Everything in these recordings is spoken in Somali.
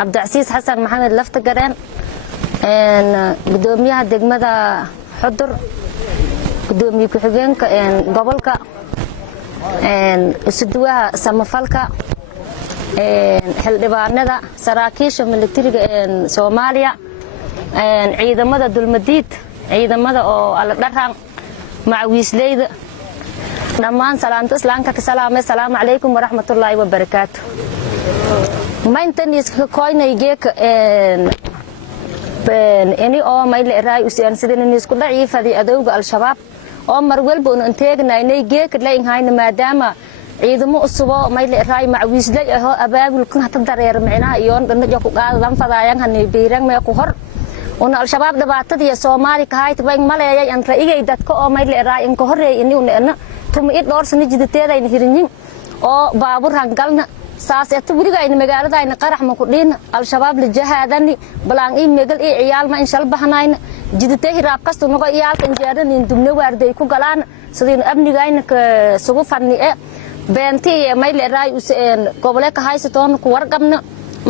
عبد العزيز حسن محمد لفتقرين قدوميها دقمدا حضر قدومي كحجين قبلك سدوها سمفلك xildhibaanada saraakiisha militariga Soomaaliya ciidamada dulmadiid ciidamada oo ala dharan macawiisleyda dhammaan salaanta islaamka ka salaamay salaamu calaykum waraxmatullaahi wabarakaatuh maanta niska koynaygeek ini oo mayl raay u siyaan sideen nisku dhaciifadi adowga al-shabaab oo mar walba uu inteegnaynay geek leen hayna maadaama ciidamo usubo mayl raay macawiisley ah abaabulkan hata dareer micnaa iyo dhanna ku qaadan fadayaan hanay beerang ma ku hor una al-shabaab dhibaatadii Soomaali ka hayt bay maleeyay an raayay dadka oo mayl raay in ka horeey in una tuma id door sano jidateeda in hirinin oo baabuur hangalna saasatu wuriga in magaalada ay qarax ma ku dhiin al-shabaab la jahaadani balaan in megal ee ciyaal ma in shal bahanayna jidate hiraab kasto noqo iyaalka injeeran in dubna waarday ku galaan sidii amnigayna ka sugu fadni beentii mayl raay gobolka ka haysato ku warqabna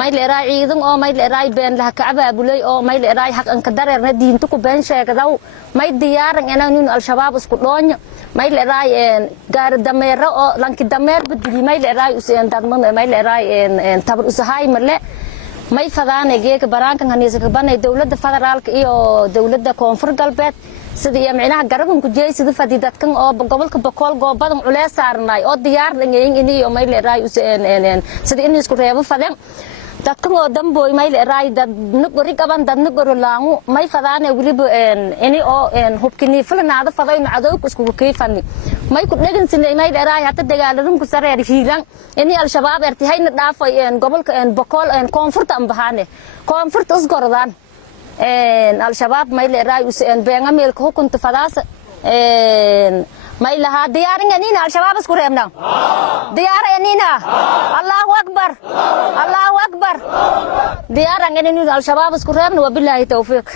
mayl raay ciidan oo mayl raay been la ka abaabulay oo mayl raay xaq an ka dareerna diinta ku been sheegadaw may diyaaran inaan al-shabaab isku dhoonyo mayl raay gaar dameero oo lanki dameer badili mayl raay dadman mayl raay tabar usahay marle may fadaan egeeka baraankan haniisa ka banay dawladda federaalka iyo dawladda koonfur galbeed sidii micnaha garabun ku jeeysid fadidadkan oo gobolka Boqol goobadan culeys saarnay oo diyaar dhageeyeen inii oo mayl raay sidii in isku reebo fadan dadkan oo damboy mayl raay dad nuguri qaban dad nuguri laangu may fadaan waliba inii oo hubkini filnaada fadayna cadowga isku keefani may ku dhagansinay mayl raay hata dagaaladun ku sareer hiilan inii al-shabaab ertihayna dhaafay gobolka Boqol koonfurta ambaxane koonfurta isgordaan al-shabaab mayl raay beenga meelka hukunta fadaas mayl ha diyaarin inina al-shabaab isku reebna diyaarin inina Allahu akbar diyaarin inina al-shabaab isku reebna wabillahi tawfiiq